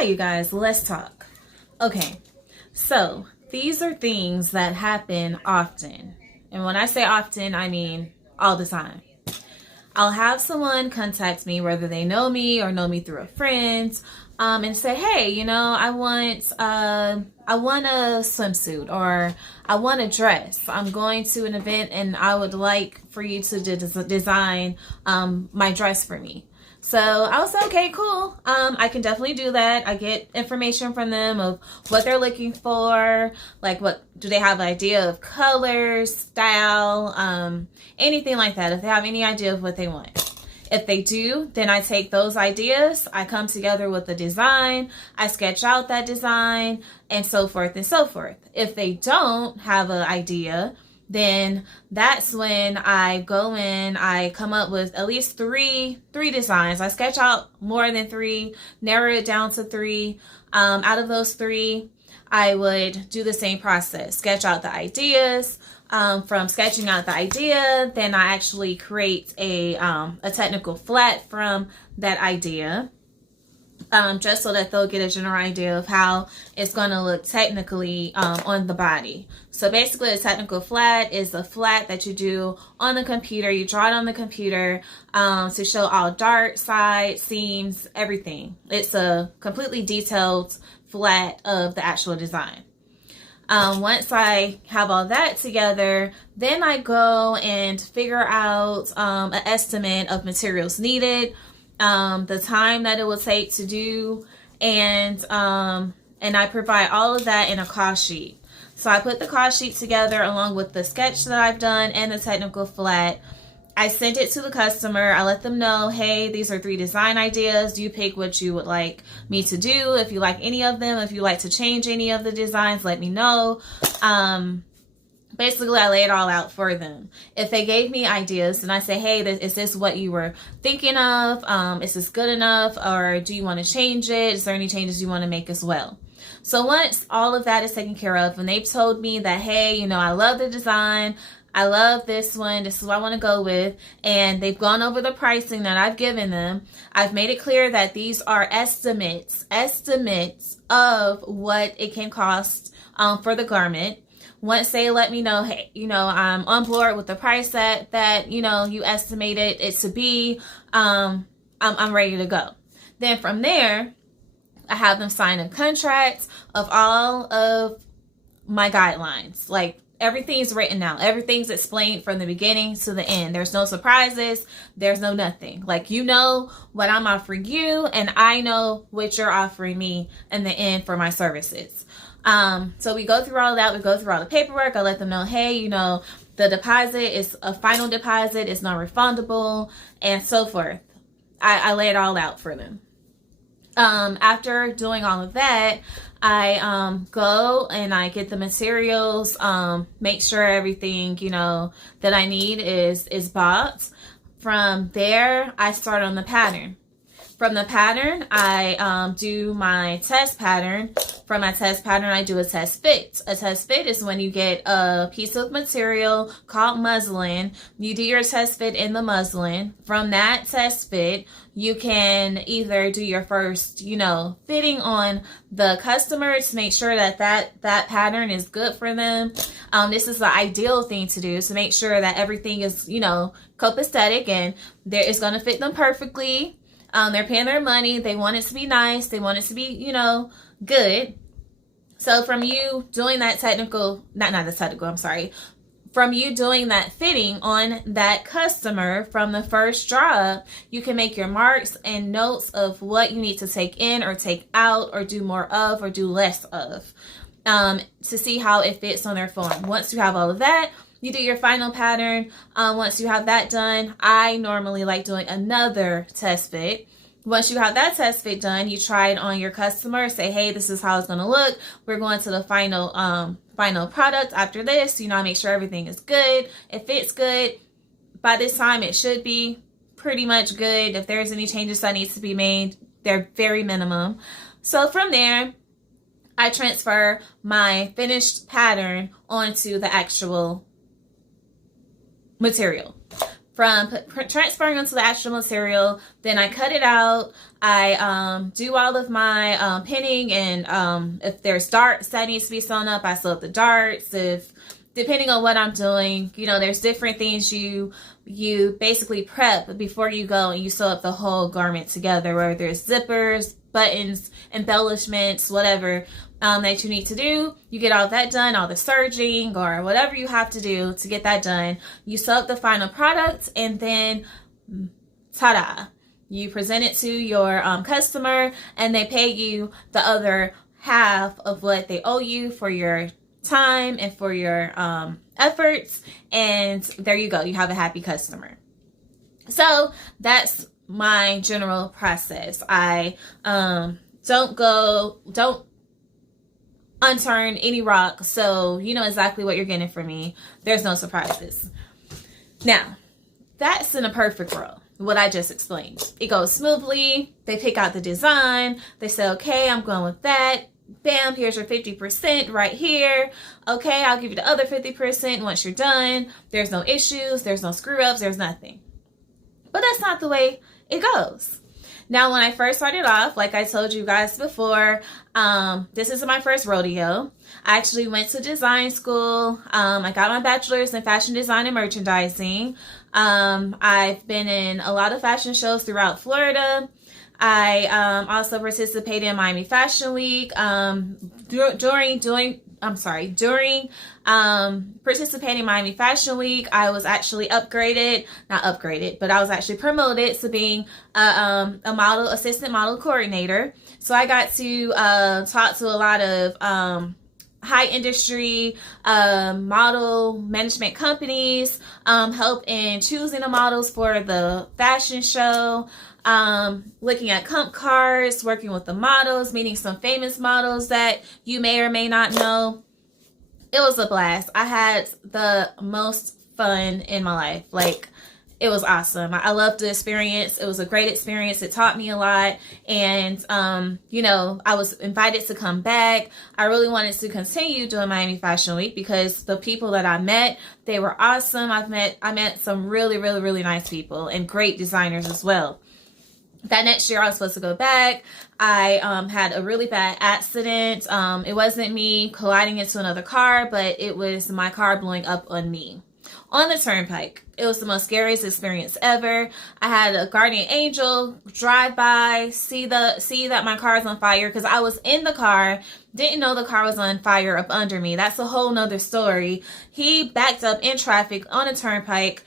Hi, you guys, let's talk. Okay, so these are things that happen often. And when I say often, I mean all the time. I'll have someone contact me, whether they know me or know me through a friend, and say, hey, I want a swimsuit, or I want a dress. I'm going to an event and I would like for you to design my dress for me. So I was like, okay, cool. I can definitely do that. I get information from them of what they're looking for, like what do they have an idea of colors, style, anything like that. If they have any idea of what they want. If they do, then I take those ideas, I come together with a design, I sketch out that design, and so forth and so forth. If they don't have an idea, then that's when I go in, I come up with at least three designs. I sketch out more than three, narrow it down to three. Out of those three, I would do the same process, sketch out the ideas. From sketching out the idea, then I actually create a technical flat from that idea, just so that they'll get a general idea of how it's going to look technically on the body. So basically, a technical flat is a flat that you do on the computer. You draw it on the computer to show all darts, sides, seams, everything. It's a completely detailed flat of the actual design. Once I have all that together, then I go and figure out an estimate of materials needed, the time that it will take to do, and I provide all of that in a cost sheet. So I put the cost sheet together along with the sketch that I've done and the technical flat. I send it to the customer. I let them know, hey, these are 3 design ideas. You pick what you would like me to do. If you like any of them, if you like to change any of the designs, let me know. Basically, I lay it all out for them. If they gave me ideas and I say, hey, is this what you were thinking of? Is this good enough? Or do you want to change it? Is there any changes you want to make as well? So once all of that is taken care of, and they've told me that, hey, I love the design, I love this one, this is what I want to go with, and they've gone over the pricing that I've given them, I've made it clear that these are estimates of what it can cost for the garment. Once they let me know, hey, I'm on board with the price that you estimated it to be, I'm ready to go. Then from there, I have them sign a contract of all of my guidelines. Like, everything's written out. Everything's explained from the beginning to the end. There's no surprises. There's no nothing. Like, what I'm offering you, and I know what you're offering me in the end for my services. So we go through all of that. We go through all the paperwork. I let them know, hey, the deposit is a final deposit. It's non-refundable, and so forth. I lay it all out for them. After doing all of that, I go and I get the materials, make sure everything, that I need is bought. From there, I start on the pattern. From the pattern, I do my test pattern. From my test pattern, I do a test fit. A test fit is when you get a piece of material called muslin. You do your test fit in the muslin. From that test fit, you can either do your first, fitting on the customer to make sure that pattern is good for them. This is the ideal thing to do, to make sure that everything is, copacetic and it's going to fit them perfectly. They're paying their money. They want it to be nice. They want it to be, good. So from you doing that from you doing that fitting on that customer from the first draw, you can make your marks and notes of what you need to take in or take out or do more of or do less of, to see how it fits on their form. Once you have all of that, you do your final pattern. Once you have that done, I normally like doing another test fit. Once you have that test fit done, you try it on your customer, say, hey, this is how it's going to look. We're going to the final product after this. I make sure everything is good. It fits good. By this time, it should be pretty much good. If there's any changes that needs to be made, they're very minimum. So from there, I transfer my finished pattern onto the actual material. from transferring onto the actual material. Then I cut it out. I do all of my pinning, and if there's darts that needs to be sewn up, I sew up the darts. If depending on what I'm doing, you know, there's different things you basically prep before you go and you sew up the whole garment together, where there's zippers, buttons, embellishments, whatever that you need to do. You get all that done, all the serging or whatever you have to do to get that done. You sew up the final product, and then ta-da, you present it to your customer, and they pay you the other half of what they owe you for your time and for your efforts, and there you go, you have a happy customer. So that's my general process. I don't unturn any rock, so you know exactly what you're getting from me. There's no surprises. Now, that's in a perfect world, what I just explained. It goes smoothly. They pick out the design. They say, okay, I'm going with that. Bam, here's your 50% right here. Okay, I'll give you the other 50% once you're done. There's no issues. There's no screw ups. There's nothing. But that's not the way it goes. Now, when I first started off, like I told you guys before, this isn't my first rodeo. I actually went to design school. I got my bachelor's in fashion design and merchandising. I've been in a lot of fashion shows throughout Florida. I also participated in Miami Fashion Week. During participating in Miami Fashion Week, I was actually not upgraded, but I was actually promoted to being a model, assistant model coordinator. So I got to talk to a lot of high industry model management companies, help in choosing the models for the fashion show, looking at comp cards, working with the models, meeting some famous models that you may or may not know. It was a blast. I had the most fun in my life. Like, it was awesome. I loved the experience. It was a great experience. It taught me a lot. And, you know, I was invited to come back. I really wanted to continue doing Miami Fashion Week because the people that I met, they were awesome. I met some really, really, really nice people and great designers as well. That next year I was supposed to go back. I had a really bad accident. It wasn't me colliding into another car, but it was my car blowing up on me on the turnpike. It was the most scariest experience ever. I had a guardian angel drive by, see that my car is on fire, because I was in the car, didn't know the car was on fire up under me. That's a whole nother story. He backed up in traffic on a turnpike,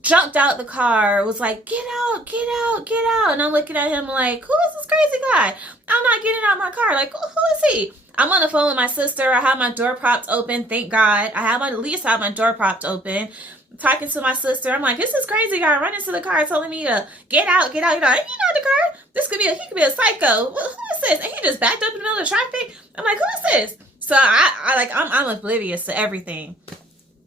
jumped out the car, was like, get out, get out, get out. And I'm looking at him like, who is this crazy guy? I'm not getting out my car. Like, who is he? I'm on the phone with my sister. I have my door propped open. Thank God. At least have my door propped open. Talking to my sister. I'm like, this is crazy guy running to the car telling me to get out, get out, get out. And you know the car? He could be a psycho. Who is this? And he just backed up in the middle of traffic. I'm like, who is this? So I'm oblivious to everything.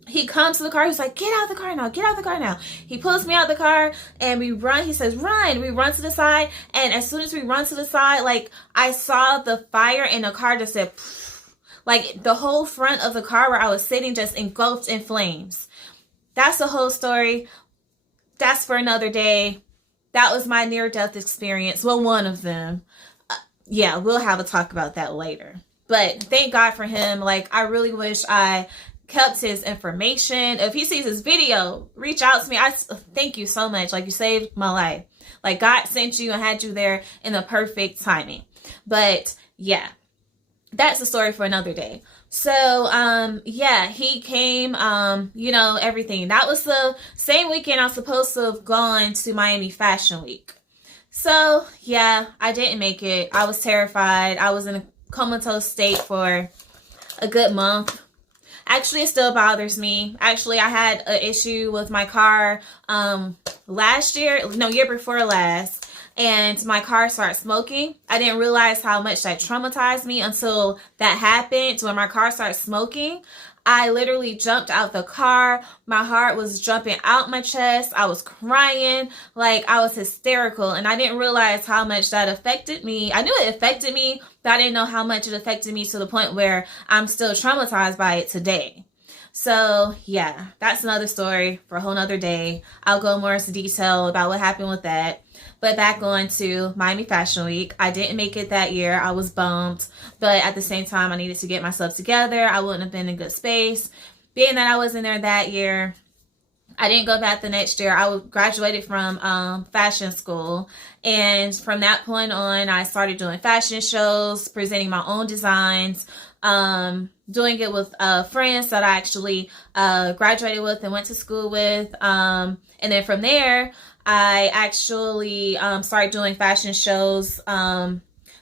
He comes to the car. He's like, get out of the car now. Get out of the car now. He pulls me out of the car and we run. He says, run. We run to the side. And as soon as we run to the side, like, I saw the fire in the car just said, like, the whole front of the car where I was sitting just engulfed in flames. That's the whole story. That's for another day. That was my near-death experience. Well, one of them. Yeah, we'll have a talk about that later. But thank God for him. Like, I really wish I kept his information. If he sees his video, reach out to me. I thank you so much. Like, you saved my life. Like, God sent you and had you there in the perfect timing. But yeah, that's a story for another day. So yeah, he came, you know, everything. That was the same weekend I was supposed to have gone to Miami Fashion Week. So yeah, I didn't make it. I was terrified. I was in a comatose state for a good month. Actually, it still bothers me. Actually, I had an issue with my car year before last, and my car started smoking. I didn't realize how much that traumatized me until that happened, when my car started smoking. I literally jumped out the car. My heart was jumping out my chest. I was crying. Like, I was hysterical. And I didn't realize how much that affected me. I knew it affected me, but I didn't know how much it affected me to the point where I'm still traumatized by it today. So yeah, that's another story for a whole nother day. I'll go more into detail about what happened with that. But back on to Miami Fashion Week. I didn't make it that year. I was bummed. But at the same time, I needed to get myself together. I wouldn't have been in good space. Being that I wasn't there that year, I didn't go back the next year. I graduated from fashion school. And from that point on, I started doing fashion shows, presenting my own designs, doing it with friends that I actually graduated with and went to school with. And then from there, I actually started doing fashion shows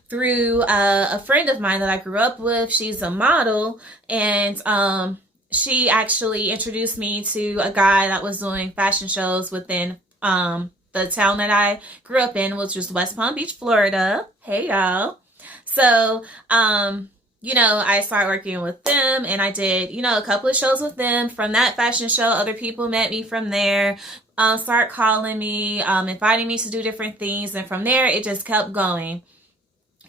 through a friend of mine that I grew up with. She's a model, and she actually introduced me to a guy that was doing fashion shows within the town that I grew up in, which was West Palm Beach, Florida. Hey, y'all. So, I started working with them, and I did, a couple of shows with them. From that fashion show, other people met me from there, start calling me, inviting me to do different things. And from there, it just kept going.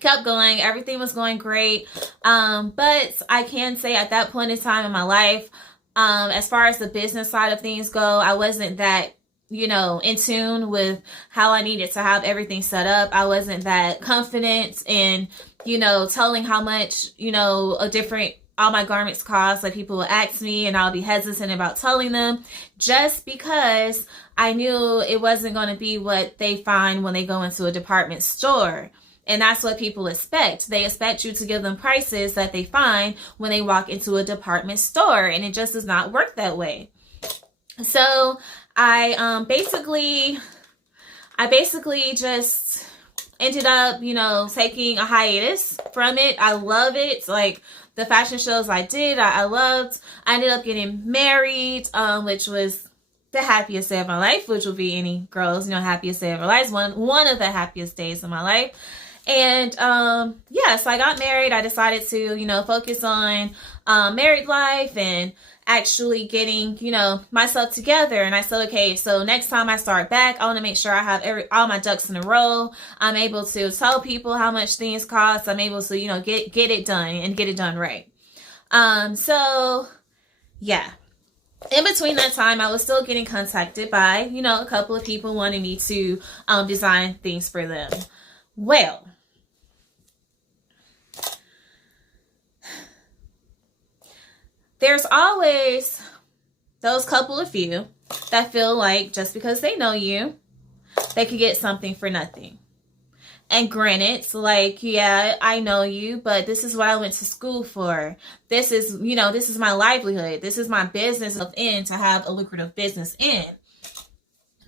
Everything was going great. But I can say at that point in time in my life, as far as the business side of things go, I wasn't that, in tune with how I needed to have everything set up. I wasn't that confident in, telling how much, all my garments cost. Like, people will ask me and I'll be hesitant about telling them, just because I knew it wasn't going to be what they find when they go into a department store. And that's what people expect. They expect you to give them prices that they find when they walk into a department store. And it just does not work that way. So I basically just ended up, taking a hiatus from it. I love it. Like, the fashion shows I did, I loved. I ended up getting married, which was the happiest day of my life, which will be any girl's, happiest day of her life. One of the happiest days of my life. And, so I got married. I decided to, focus on, married life and actually getting, myself together. And I said, okay, so next time I start back, I want to make sure I have all my ducks in a row. I'm able to tell people how much things cost. I'm able to, get it done and get it done right. So yeah. In between that time, I was still getting contacted by, a couple of people wanting me to, design things for them. Well, there's always those couple of few that feel like just because they know you, they could get something for nothing. And granted, it's like, yeah, I know you, but this is what I went to school for. This is, this is my livelihood. This is my business to have a lucrative business in.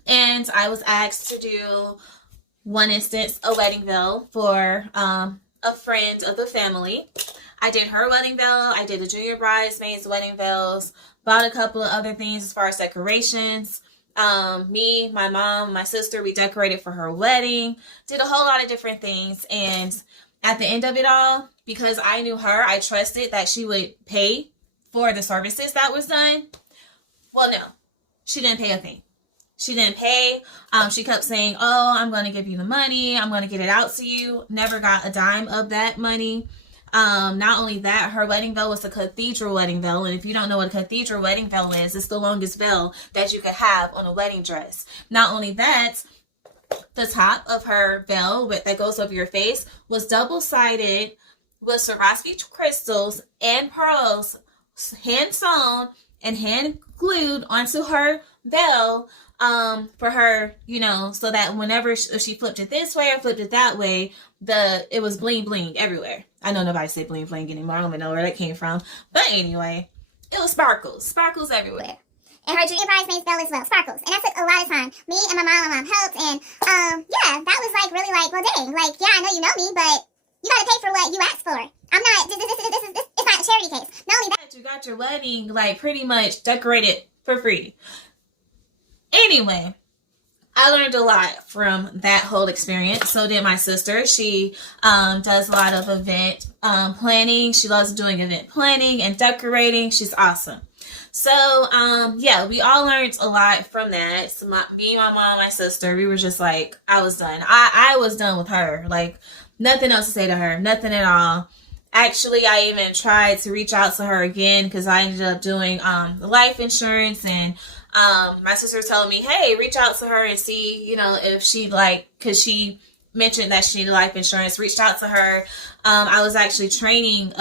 And I was asked to do, one instance, a wedding veil for a friend of the family. I did her wedding veil. I did the junior bridesmaids' wedding veils. Bought a couple of other things as far as decorations. Me, my mom, my sister, we decorated for her wedding. Did a whole lot of different things. And at the end of it all, because I knew her, I trusted that she would pay for the services that was done. Well, no, she didn't pay a thing. She didn't pay. She kept saying, oh, I'm going to give you the money. I'm going to get it out to you. Never got a dime of that money. Not only that, her wedding veil was a cathedral wedding veil. And if you don't know what a cathedral wedding veil is, it's the longest veil that you could have on a wedding dress. Not only that, the top of her veil that goes over your face was double-sided with Swarovski crystals and pearls hand sewn and hand glued onto her veil, for her, so that whenever she flipped it this way or flipped it that way, it was bling bling everywhere. I know nobody say bling bling anymore. I don't even know where that came from. But anyway, it was sparkles everywhere. And her junior bridesmaid's veil as well, sparkles. And that took a lot of time. Me and my mom helped, and that was like really like, well, dang, like, yeah, I know you know me, but you gotta pay for what you asked for. I'm not. This it's not a charity case. Not only that, you got your wedding like pretty much decorated for free. Anyway, I learned a lot from that whole experience. So did my sister. She does a lot of event planning. She loves doing event planning and decorating. She's awesome. So, we all learned a lot from that. So me, my mom, my sister, we were just like, I was done. I was done with her. Like, nothing else to say to her. Nothing at all. Actually, I even tried to reach out to her again because I ended up doing the life insurance, and my sister told me, hey, reach out to her and see, if she because she mentioned that she needed life insurance. Reached out to her. I was actually training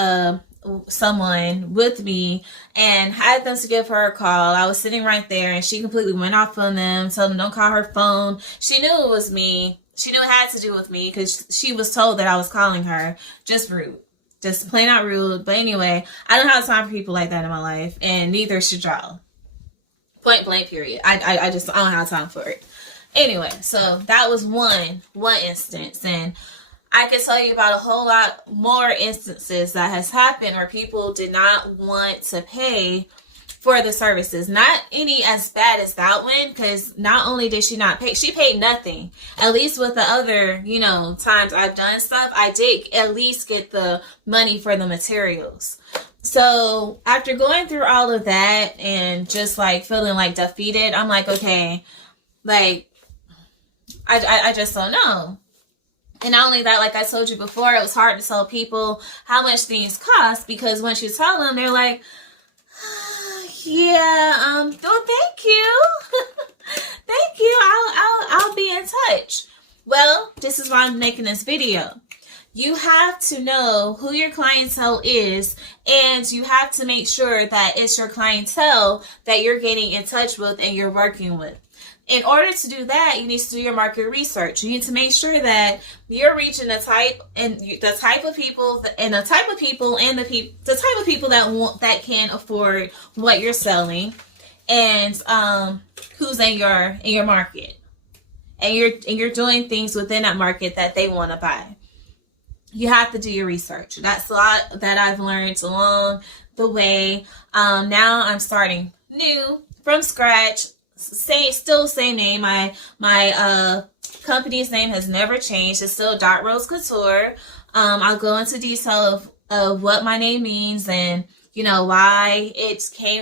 someone with me and had them to give her a call. I was sitting right there and she completely went off on them, told them don't call her phone. She knew it was me. She knew it had to do with me because she was told that I was calling her. Just rude. Just plain out rude. But anyway, I don't have time for people like that in my life, and neither should y'all. Point blank, period. I don't have time for it. Anyway, so that was one instance, and I could tell you about a whole lot more instances that has happened where people did not want to pay for the services. Not any as bad as that one, because not only did she not pay, she paid nothing. At least with the other, times I've done stuff, I did at least get the money for the materials. So after going through all of that and just feeling defeated, I'm like, okay, I just don't know. And not only that, like I told you before, it was hard to tell people how much things cost, because once you tell them, they're like, yeah, thank you. Thank you. I'll be in touch. Well, this is why I'm making this video. You have to know who your clientele is, and you have to make sure that it's your clientele that you're getting in touch with and you're working with. In order to do that, you need to do your market research. You need to make sure that you're reaching the type of people that can afford what you're selling, and who's in your market, and you're doing things within that market that they want to buy. You have to do your research. That's a lot that I've learned along the way. Now I'm starting new from scratch. Still same name. My company's name has never changed. It's still Rose Couture. I'll go into detail of what my name means and why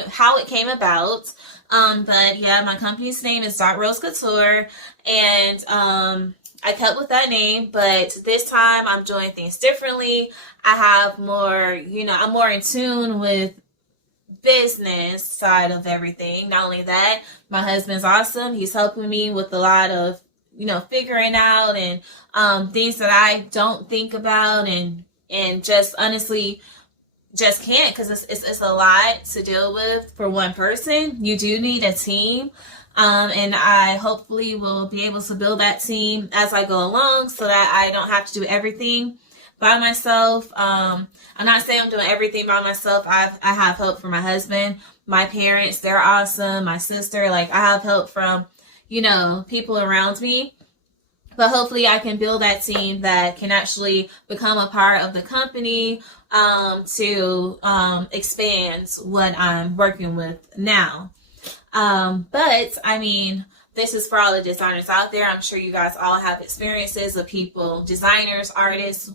how it came about. But yeah, my company's name is Rose Couture, and I kept with that name, but this time I'm doing things differently. I have more, I'm more in tune with business side of everything. Not only that, my husband's awesome. He's helping me with a lot of, figuring out and things that I don't think about and just honestly just can't, because it's a lot to deal with for one person. You do need a team. And I hopefully will be able to build that team as I go along so that I don't have to do everything by myself. I'm not saying I'm doing everything by myself. I have help from my husband, my parents, they're awesome, my sister, I have help from, people around me. But hopefully I can build that team that can actually become a part of the company to expand what I'm working with now. But I mean, this is for all the designers out there. I'm sure you guys all have experiences of people, designers, artists,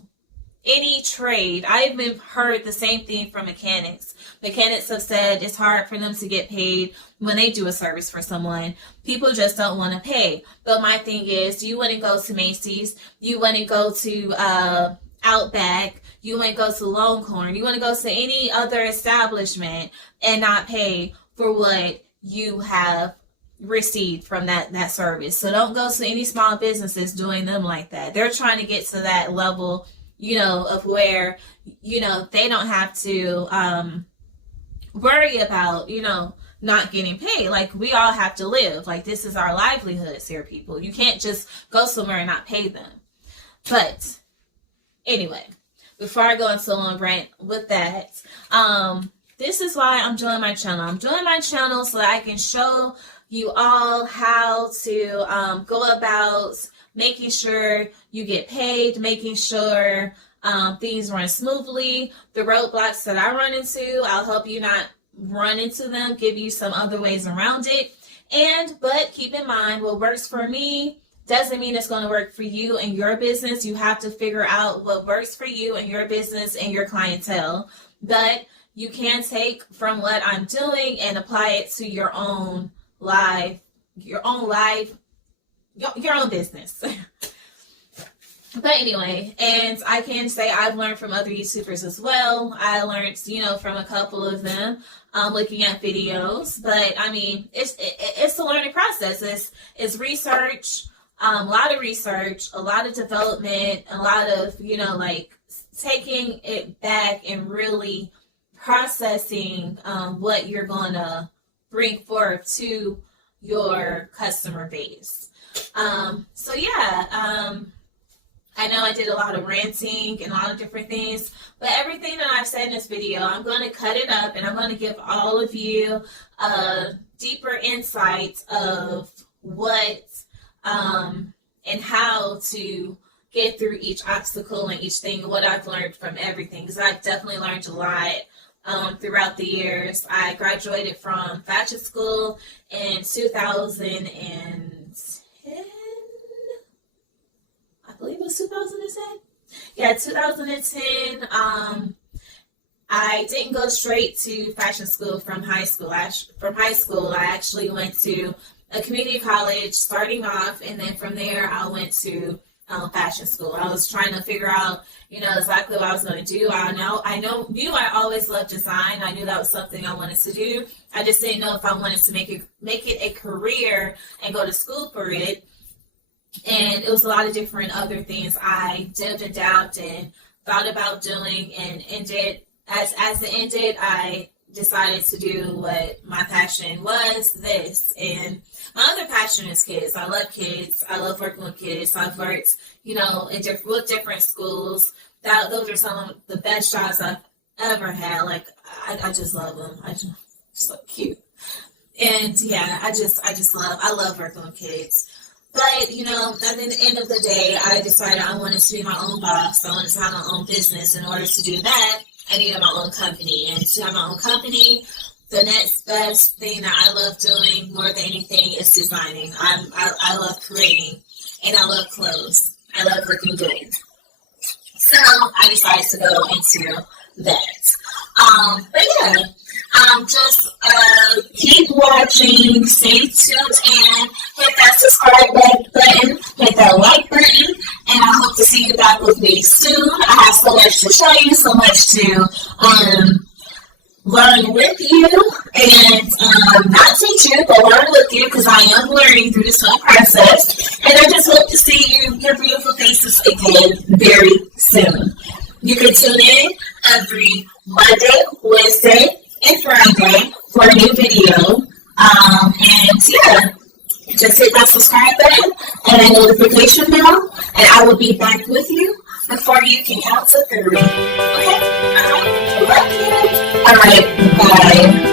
any trade. I even heard the same thing from mechanics. Mechanics have said it's hard for them to get paid when they do a service for someone. People just don't want to pay. But my thing is, you wouldn't go to Macy's, you wouldn't go to Outback, you wouldn't go to Longhorn, you wouldn't go to any other establishment and not pay for what you have received from that service. So don't go to any small businesses doing them like that. They're trying to get to that level, of where, they don't have to worry about, not getting paid. We all have to live. This is our livelihoods here, people. You can't just go somewhere and not pay them. But anyway, before I go into a long rant with that, this is why I'm doing my channel. I'm doing my channel so that I can show you all how to go about making sure you get paid, making sure things run smoothly. The roadblocks that I run into, I'll help you not run into them, give you some other ways around it. But keep in mind, what works for me doesn't mean it's going to work for you and your business. You have to figure out what works for you and your business and your clientele. But you can take from what I'm doing and apply it to your own life, your own business. But anyway, and I can say I've learned from other YouTubers as well. I learned, from a couple of them, looking at videos. But I mean, it's a learning process. It's research, a lot of research, a lot of development, a lot of taking it back and really processing what you're gonna bring forth to your customer base. So yeah. I know I did a lot of ranting and a lot of different things, but everything that I've said in this video, I'm going to cut it up and I'm going to give all of you deeper insights of what and how to get through each obstacle and each thing, what I've learned from everything, because I've definitely learned a lot throughout the years. I graduated from fashion school in 2010. I believe it was 2010. Yeah, 2010. I didn't go straight to fashion school from high school. I actually went to a community college starting off, and then from there I went to fashion school. I was trying to figure out, exactly what I was going to do. I knew I always loved design. I knew that was something I wanted to do. I just didn't know if I wanted to make it a career and go to school for it. And it was a lot of different other things I dipped and dabbed and thought about doing, and ended, as it ended, I decided to do what my passion was, this. And my other passion is kids. I love kids. I love working with kids. I've worked, with different schools. Those are some of the best jobs I've ever had. Like, I just love them. So cute. And yeah, I love working with kids. But, at the end of the day, I decided I wanted to be my own boss. I wanted to have my own business. In order to do that, I needed my own company. And to have my own company, the next best thing that I love doing more than anything is designing. I love creating, and I love clothes. I love working good. So I decided to go into that. But yeah. Just keep watching, stay tuned, and hit that subscribe button, hit that like button, and I hope to see you back with me soon. I have so much to show you, so much to learn with you, and not teach you, but learn with you, because I am learning through this whole process, and I just hope to see your beautiful faces again very soon. You can tune in every Monday, Wednesday, and Friday for a new video. And yeah, just hit that subscribe button and that notification bell, and I will be back with you before you can count to 30. Okay? Love you. Alright, bye.